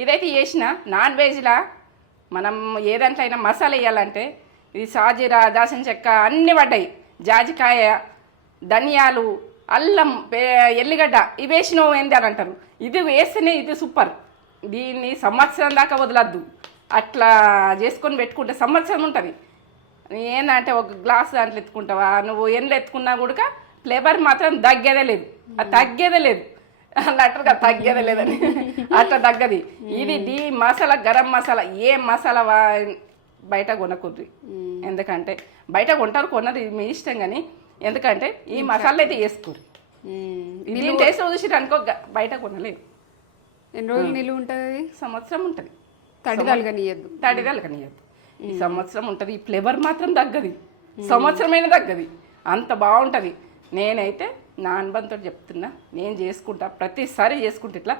ఇదైతే చేసిన నాన్ వెజ్లా మనం ఏదంట్లో అయినా మసాలా వేయాలంటే ఇది సాజీరా దాసిన చెక్క అన్నీ పడ్డాయి, జాజికాయ, ధనియాలు, అల్లం, ఎల్లిగడ్డ ఇవి వేసినావు ఏంది అని అంటారు. ఇది వేస్తేనే ఇది సూపర్. దీన్ని సంవత్సరం దాకా వదలద్దు, అట్లా చేసుకొని పెట్టుకుంటే సంవత్సరం ఉంటుంది. ఏంటంటే ఒక గ్లాస్ దాంట్లో ఎత్తుకుంటావా నువ్వు, ఎన్ని ఎత్తుకున్నా కూడా ఫ్లేవర్ మాత్రం తగ్గేదే లేదు, అది తగ్గేదే లేదు అన్నట్టుగా తగ్గేదే లేదని అట్లా తగ్గది. ఇది మసాలా గరం మసాలా ఏ మసాలా బయట కొనకూడదు, ఎందుకంటే బయట కొంటారు కొన్నది మీ ఇష్టం, కానీ ఎందుకంటే ఈ మసాలా అయితే వేసుకోరు. దీని టేస్ట్ చూసి అనుకో బయట కొనలేదు. ఎన్ని రోజులు నిలువ ఉంటుంది? సంవత్సరం ఉంటుంది. తడిదలగనియద్దు, తడిదలగనియద్దు. ఈ సంవత్సరం ఉంటుంది. ఈ ఫ్లేవర్ మాత్రం తగ్గది, సంవత్సరమైన తగ్గది, అంత బాగుంటుంది. నేనైతే నా అనుభవంతో చెప్తున్నా, నేను చేసుకుంటా, ప్రతిసారి చేసుకుంటా ఇట్లా.